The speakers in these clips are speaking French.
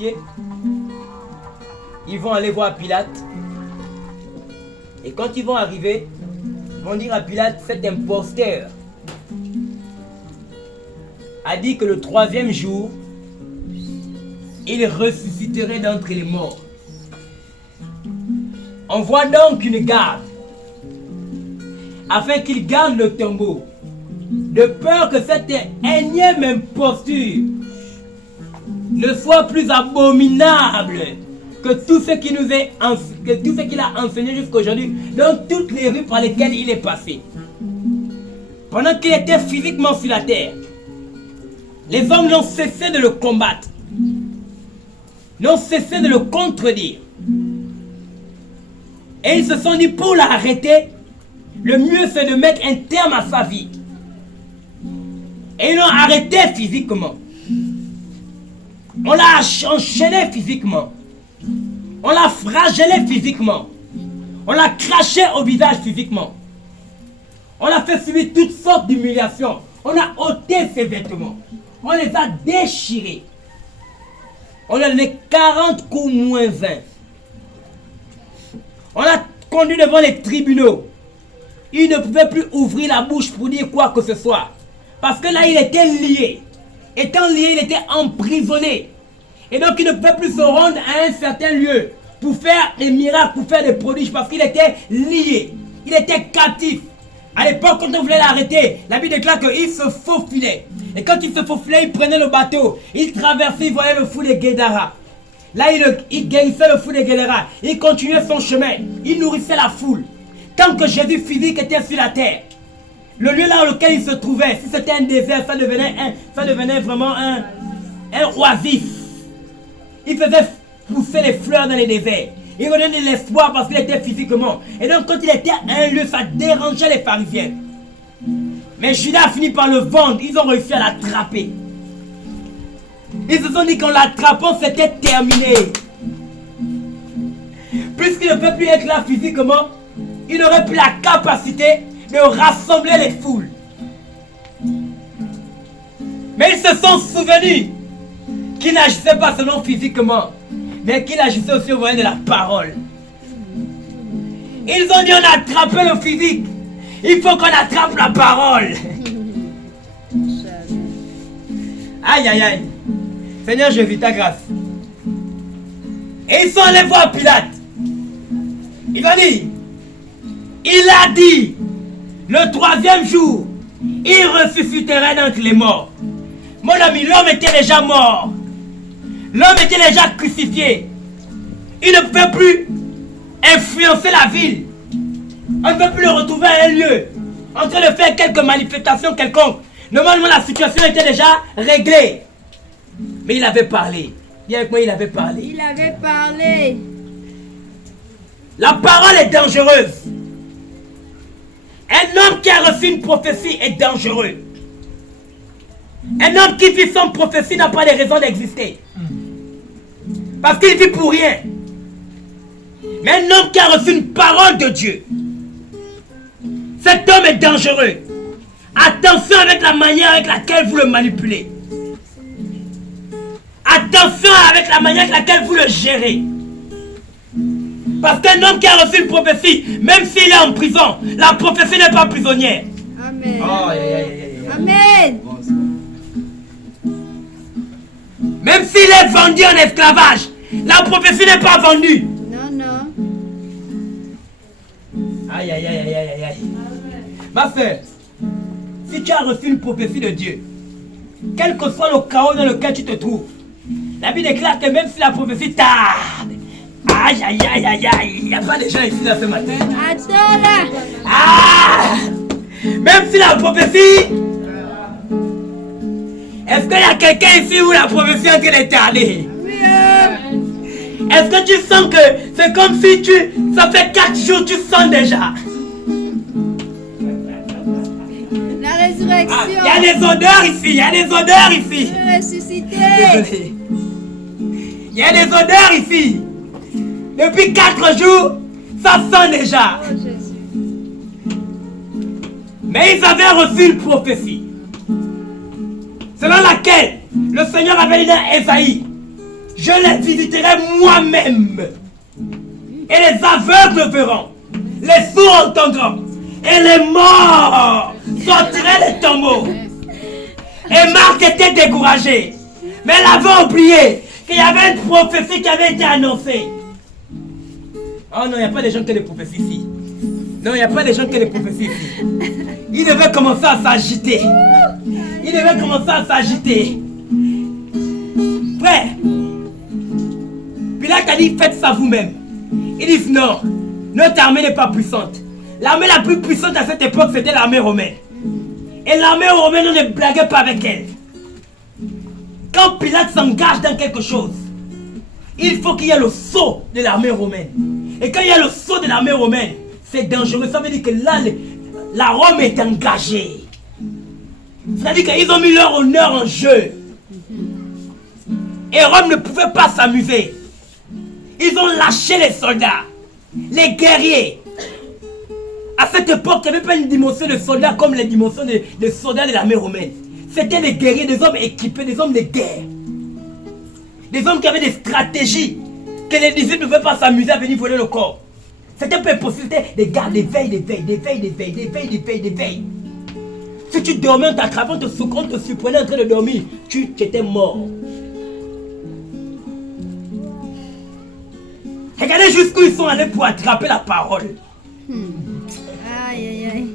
crucifié. Ils vont aller voir Pilate. Et quand ils vont arriver, ils vont dire à Pilate, cet imposteur a dit que le 3e jour, il ressusciterait d'entre les morts. On voit donc une garde, afin qu'il garde le tombeau, de peur que cette énième imposture ne soit plus abominable que tout ce qui nous est que tout ce qu'il a enseigné jusqu'à aujourd'hui dans toutes les rues par lesquelles il est passé. Pendant qu'il était physiquement sur la terre, les hommes n'ont cessé de le combattre, n'ont cessé de le contredire. Et ils se sont dit, pour l'arrêter, le mieux c'est de mettre un terme à sa vie. Et ils l'ont arrêté physiquement. On l'a enchaîné physiquement. On l'a flagellé physiquement. On l'a craché au visage physiquement. On l'a fait subir toutes sortes d'humiliations. On a ôté ses vêtements. On les a déchirés. On a donné 40 coups moins 20. On l'a conduit devant les tribunaux. Il ne pouvait plus ouvrir la bouche pour dire quoi que ce soit. Parce que là, il était lié. Étant lié, il était emprisonné. Et donc, il ne pouvait plus se rendre à un certain lieu pour faire des miracles, pour faire des prodiges, parce qu'il était lié. Il était captif. À l'époque, quand on voulait l'arrêter, la Bible déclare qu'il se faufilait. Et quand il se faufilait, il prenait le bateau. Il traversait, il voyait le fou de Guédara. Là, il guérissait le fou de Guédara. Il continuait son chemin. Il nourrissait la foule. Tant que Jésus physique était sur la terre, le lieu là où lequel il se trouvait, si c'était un désert, ça devenait vraiment un oasis. Il faisait pousser les fleurs dans les déserts. Il redonnait de l'espoir parce qu'il était physiquement. Et donc quand il était à un lieu, ça dérangeait les pharisiens. Mais Judas a fini par le vendre. Ils ont réussi à l'attraper. Ils se sont dit qu'en l'attrapant, c'était terminé. Puisqu'il ne peut plus être là physiquement, il n'aurait plus la capacité de rassembler les foules. Mais ils se sont souvenus qu'il n'agissait pas seulement physiquement, mais qu'il agissait aussi au moyen de la parole. Ils ont dit, on a attrapé le physique, il faut qu'on attrape la parole. Aïe aïe aïe. Seigneur, je vis ta grâce. Et ils sont allés voir Pilate. Il a dit, le 3e jour, il ressusciterait d'entre les morts. Mon ami, l'homme était déjà mort. L'homme était déjà crucifié. Il ne peut plus influencer la ville. On ne peut plus le retrouver à un lieu en train de faire quelques manifestations quelconques. Normalement, la situation était déjà réglée. Mais il avait parlé. Viens avec moi, il avait parlé. Il avait parlé. La parole est dangereuse. Un homme qui a reçu une prophétie est dangereux. Un homme qui vit sans prophétie n'a pas de raison d'exister. Parce qu'il vit pour rien. Mais un homme qui a reçu une parole de Dieu, cet homme est dangereux. Attention avec la manière avec laquelle vous le manipulez. Attention avec la manière avec laquelle vous le gérez. Parce qu'un homme qui a reçu une prophétie, même s'il est en prison, la prophétie n'est pas prisonnière. Amen. Oh, aïe, aïe, aïe, aïe. Amen. Même s'il est vendu en esclavage, la prophétie n'est pas vendue. Non, non. Aïe, aïe, aïe, aïe, aïe, aïe. Ma soeur, si tu as reçu une prophétie de Dieu, quel que soit le chaos dans lequel tu te trouves, la Bible déclare que même si la prophétie tarde, aïe, aïe, aïe, aïe, aïe, il n'y a pas de gens ici là ce matin. Attends là. Ah! Même si la prophétie... Est-ce qu'il y a quelqu'un ici où la prophétie est en train de tarder? Oui. Est-ce que tu sens que c'est comme si ça fait 4 jours tu sens déjà? La résurrection. Ah, il y a des odeurs ici, il y a des odeurs ici. Je ressuscité. Désolé. Il y a des odeurs ici. Depuis 4 jours, ça sent déjà. Oh Jésus. Mais ils avaient reçu une prophétie, selon laquelle le Seigneur avait dit dans Ésaïe, Je les visiterai moi-même. Et les aveugles verront, les sourds entendront, et les morts sortiraient des tombeaux. Et Marc était découragé. Mais elle avait oublié qu'il y avait une prophétie qui avait été annoncée. Oh non, il n'y a pas de gens qui ont des prophéties ici. Non, il n'y a pas de gens qui ont des prophéties ici. Il devait commencer à s'agiter. Il devait commencer à s'agiter. Frère, Pilate a dit, faites ça vous-même. Ils disent non, notre armée n'est pas puissante. L'armée la plus puissante à cette époque, c'était l'armée romaine. Et l'armée romaine, on ne blaguait pas avec elle. Quand Pilate s'engage dans quelque chose, il faut qu'il y ait le sceau de l'armée romaine. Et quand il y a le sceau de l'armée romaine, c'est dangereux. Ça veut dire que là, la Rome est engagée. C'est-à-dire qu'ils ont mis leur honneur en jeu. Et Rome ne pouvait pas s'amuser. Ils ont lâché les soldats, les guerriers. À cette époque, il n'y avait pas une dimension de soldats comme les dimensions des soldats de l'armée romaine. C'était des guerriers, des hommes équipés, des hommes de guerre. Des hommes qui avaient des stratégies que les disciples ne pouvaient pas s'amuser à venir voler le corps. C'était pas possible, c'était des gars, des veilles. Si tu dormais en t'attrapant, te surprenait en train de dormir, tu étais mort. Regardez jusqu'où ils sont allés pour attraper la parole. Aïe, aïe, aïe.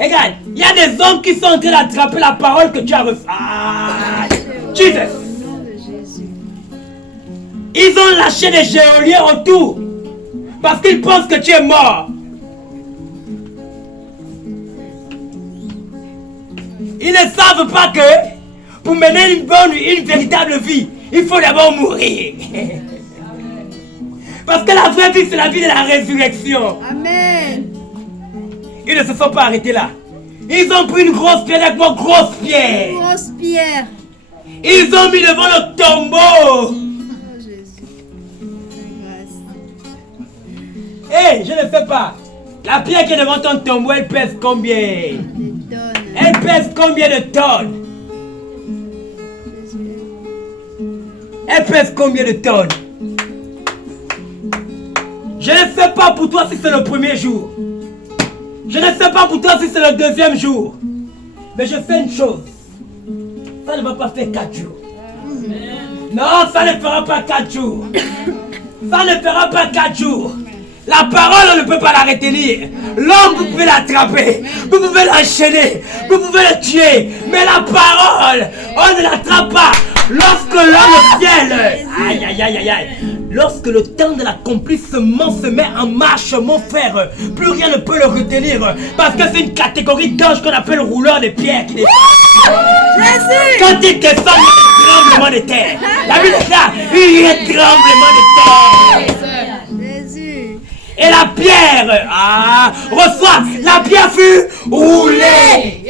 Regarde, il y a des hommes qui sont en train d'attraper la parole que tu as reçue. Ah, Jesus. Au nom de Jésus. Ils ont lâché des geôliers autour parce qu'ils pensent que tu es mort. Ils ne savent pas que pour mener une véritable vie, il faut d'abord mourir. Parce que la vraie vie, c'est la vie de la résurrection. Amen. Ils ne se sont pas arrêtés là. Ils ont pris une grosse pierre avec moi, grosse pierre. Grosse pierre. Ils ont mis devant le tombeau. Oh Jésus. Grâce. Hé, je ne sais pas. La pierre qui est devant ton tombeau, elle pèse combien? Des tonnes. Elle pèse combien de tonnes? Elle pèse combien de tonnes? Je ne sais pas pour toi si c'est le premier jour. Je ne sais pas pour toi si c'est le deuxième jour. Mais je sais une chose. Ça ne va pas faire 4 jours. Non, ça ne fera pas 4 jours. Ça ne fera pas 4 jours. La parole, on ne peut pas la retenir. L'homme, vous pouvez l'attraper. Vous pouvez l'enchaîner. Vous pouvez le tuer. Mais la parole, on ne l'attrape pas. Lorsque l'homme ciel, aïe, aïe, aïe, aïe, aïe. Lorsque le temps de l'accomplissement se met en marche, mon frère, plus rien ne peut le retenir. Parce que c'est une catégorie d'ange qu'on appelle rouleur de pierre qui descend. Jésus. Quand il descend, il y a un tremblement de terre. La Bible est là, il y a un tremblement de terre. Jésus. Et la pierre, reçoit, la pierre fut roulée.